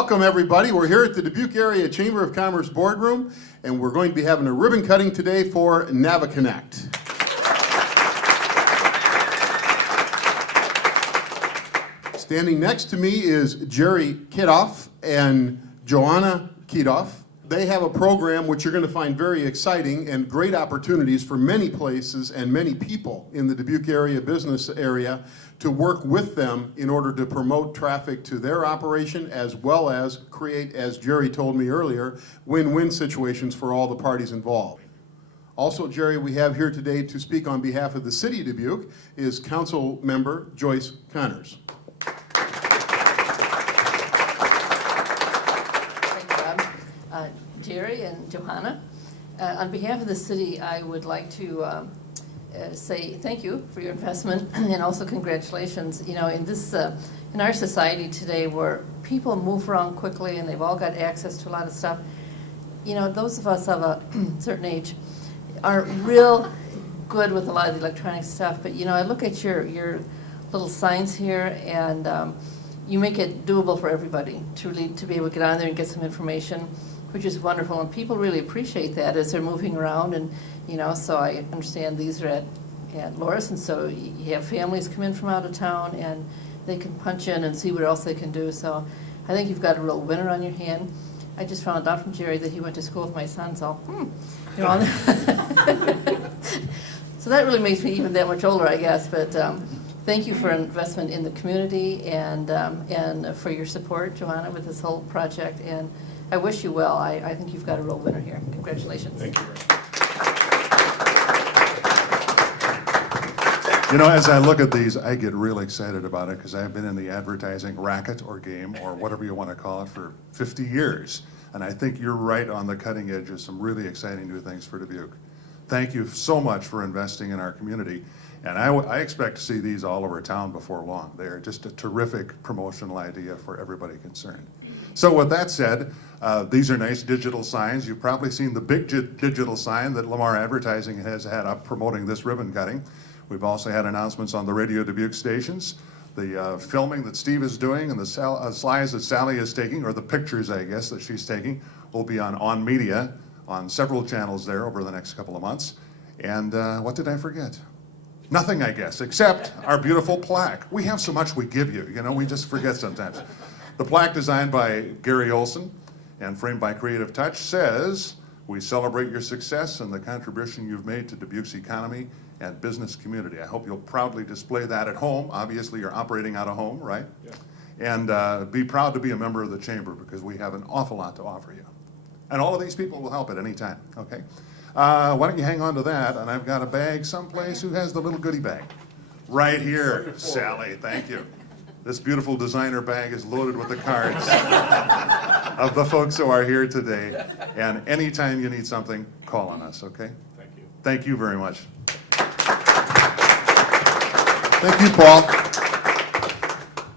Welcome everybody. We're here at the Dubuque Area Chamber of Commerce Boardroom, and we're going to be having a ribbon cutting today for NaviConnect. Standing next to me is Jerry Ketoff and Joanna Ketoff. They have a program which you're going to find very exciting and great opportunities for many places and many people in the Dubuque area business area to work with them in order to promote traffic to their operation, as well as create, as Jerry told me earlier, win-win situations for all the parties involved. Also, Jerry, we have here today to speak on behalf of the City of Dubuque is Council Member Joyce Connors. Jerry and Johanna. On behalf of the city, I would like to say thank you for your investment and also congratulations. You know, in this, in our society today where people move around quickly and they've all got access to a lot of stuff, you know, those of us of a certain age are real good with a lot of the electronic stuff. But, you know, I look at your little signs here and you make it doable for everybody truly to be able to get on there and get some information, which is wonderful, and people really appreciate that as they're moving around. And you know, so I understand these are at Loris, and so you have families come in from out of town, and they can punch in and see what else they can do. So I think you've got a real winner on your hand. I just found out from Jerry that he went to school with my son, so you know. So that really makes me even that much older, I guess. But thank you for investment in the community and for your support, Joanna, with this whole project. And I wish you well. I think you've got a real winner here. Congratulations. Thank you. You know, as I look at these, I get really excited about it because I've been in the advertising racket or game or whatever you want to call it for 50 years. And I think you're right on the cutting edge of some really exciting new things for Dubuque. Thank you so much for investing in our community. And I expect to see these all over town before long. They are just a terrific promotional idea for everybody concerned. So with that said, these are nice digital signs. You've probably seen the big digital sign that Lamar Advertising has had up promoting this ribbon cutting. We've also had announcements on the Radio Dubuque stations. The filming that Steve is doing and the slides that Sally is taking, or the pictures, I guess, that she's taking, will be on Media on several channels there over the next couple of months. And what did I forget? Nothing, I guess, except our beautiful plaque. We have so much we give you, you know, we just forget sometimes. The plaque, designed by Gary Olson and framed by Creative Touch, says, "We celebrate your success and the contribution you've made to Dubuque's economy and business community." I hope you'll proudly display that at home. Obviously, you're operating out of home, right? Yeah. And be proud to be a member of the Chamber because we have an awful lot to offer you. And all of these people will help at any time, okay? Why don't you hang on to that? And I've got a bag someplace. Who has the little goodie bag? Right here, Sally, thank you. This beautiful designer bag is loaded with the cards of the folks who are here today. And anytime you need something, call on us, okay? Thank you. Thank you very much. Thank you, Paul.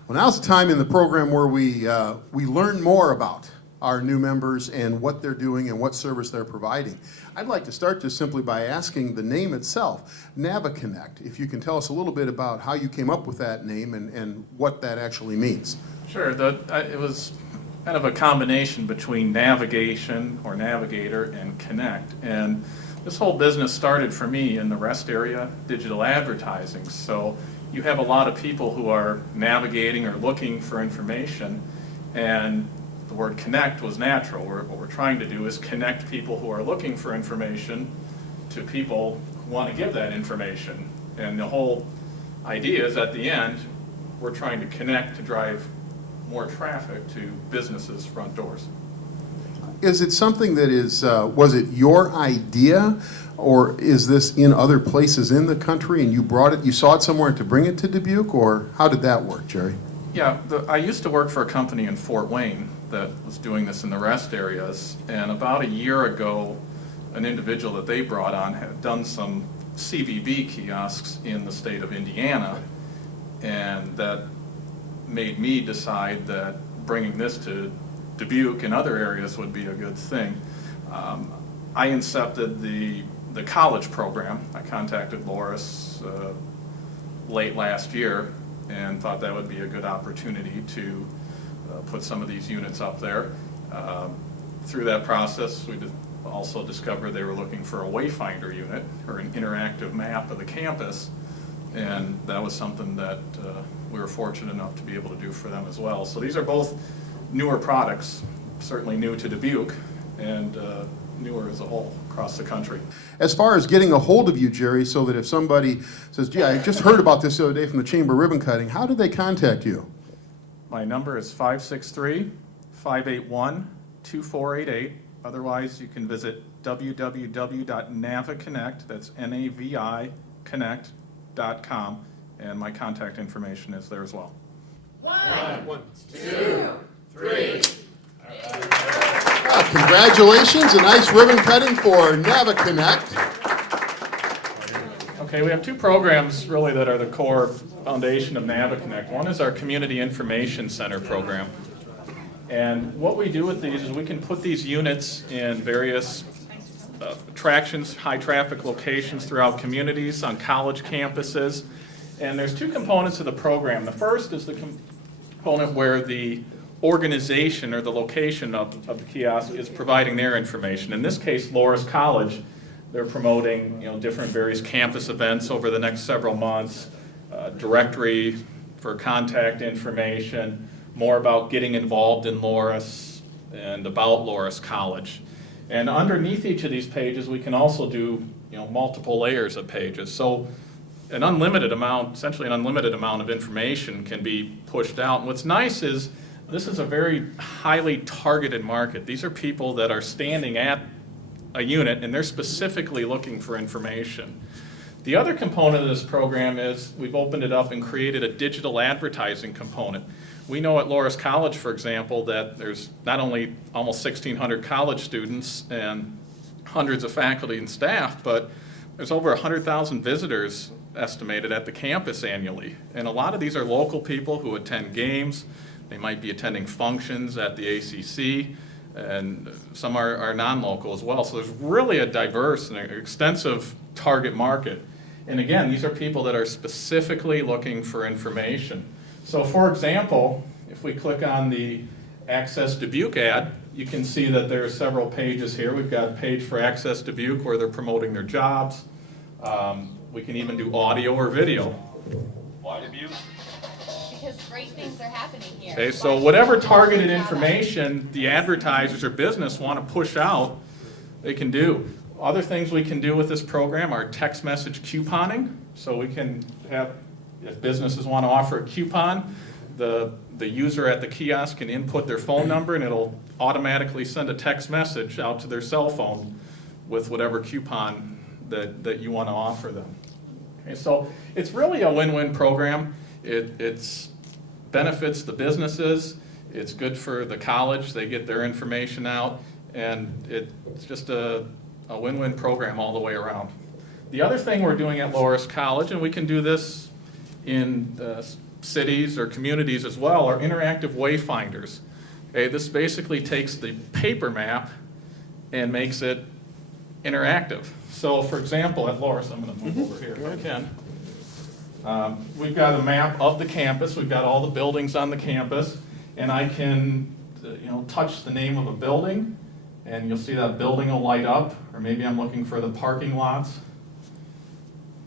Well, now's the time in the program where we learn more about our new members and what they're doing and what service they're providing. I'd like to start just simply by asking the name itself, NaviConnect. If you can tell us a little bit about how you came up with that name and what that actually means. Sure. It was kind of a combination between navigation or navigator and connect. And this whole business started for me in the rest area, digital advertising. So you have a lot of people who are navigating or looking for information, and the word connect was natural. What we're trying to do is connect people who are looking for information to people who want to give that information. And the whole idea is at the end, we're trying to connect to drive more traffic to businesses' front doors. Is it something that is, was it your idea, or is this in other places in the country and you brought it, you saw it somewhere to bring it to Dubuque, or how did that work, Jerry? Yeah, I used to work for a company in Fort Wayne that was doing this in the rest areas, and about a year ago, an individual that they brought on had done some CVB kiosks in the state of Indiana, and that made me decide that bringing this to Dubuque and other areas would be a good thing. I incepted the college program. I contacted Loris late last year and thought that would be a good opportunity to put some of these units up there. Through that process, we also discovered they were looking for a wayfinder unit, or an interactive map of the campus, and that was something that we were fortunate enough to be able to do for them as well. So these are both newer products, certainly new to Dubuque, and newer as a whole across the country. As far as getting a hold of you, Jerry, so that if somebody says, gee, I just heard about this the other day from the Chamber ribbon cutting, how do they contact you? My number is 563-581-2488. Otherwise, you can visit www.NaviConnect, that's N-A-V-I, connect.com, and my contact information is there as well. 1, 2, 3. Congratulations, a nice ribbon cutting for NaviConnect. Okay, we have two programs really that are the core foundation of NaviConnect. One is our Community Information Center program. And what we do with these is we can put these units in various attractions, high traffic locations throughout communities, on college campuses. And there's two components of the program. The first is the component where the organization or the location of the kiosk is providing their information. In this case, Loras College, they're promoting different various campus events over the next several months, directory for contact information, more about getting involved in Loras and about Loras College. And underneath each of these pages, we can also do multiple layers of pages. So an unlimited amount, essentially an unlimited amount of information can be pushed out. And what's nice is this is a very highly targeted market. These are people that are standing at a unit and they're specifically looking for information. The other component of this program is we've opened it up and created a digital advertising component. We know at Loras College, for example, that there's not only almost 1,600 college students and hundreds of faculty and staff, but there's over 100,000 visitors estimated at the campus annually. And a lot of these are local people who attend games. They might be attending functions at the ACC, and some are non-local as well. So there's really a diverse and extensive target market. And again, these are people that are specifically looking for information. So for example, if we click on the Access Dubuque ad, you can see that there are several pages here. We've got a page for Access Dubuque where they're promoting their jobs. We can even do audio or video. Why Dubuque? Because great things are happening here. Okay, so whatever targeted information the advertisers or business want to push out, they can do. Other things we can do with this program are text message couponing. So we can have, if businesses want to offer a coupon, the user at the kiosk can input their phone number and it'll automatically send a text message out to their cell phone with whatever coupon that you want to offer them. Okay, so it's really a win-win program. It's benefits the businesses, it's good for the college, they get their information out, and it's just a win-win program all the way around. The other thing we're doing at Loras College, and we can do this in cities or communities as well, are interactive wayfinders. Okay, this basically takes the paper map and makes it interactive. So for example, at Loras, I'm going to move over here if I can. We've got a map of the campus. We've got all the buildings on the campus, and I can, touch the name of a building, and you'll see that building will light up. Or maybe I'm looking for the parking lots,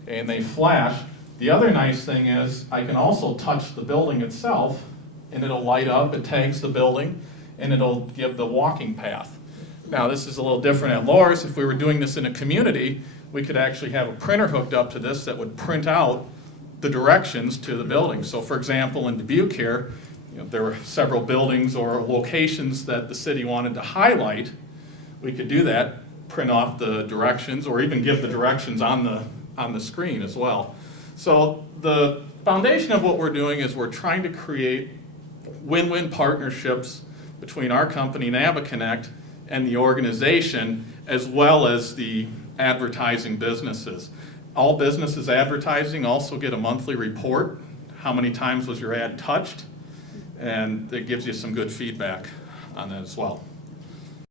okay, and they flash. The other nice thing is I can also touch the building itself, and it'll light up. It tags the building, and it'll give the walking path. Now, this is a little different at Loras. If we were doing this in a community, we could actually have a printer hooked up to this that would print out the directions to the building. So for example, in Dubuque here, there were several buildings or locations that the city wanted to highlight. We could do that, print off the directions, or even give the directions on the screen as well. So the foundation of what we're doing is we're trying to create win-win partnerships between our company, NaviConnect, and the organization, as well as the advertising businesses. All businesses advertising also get a monthly report. How many times was your ad touched? And it gives you some good feedback on that as well.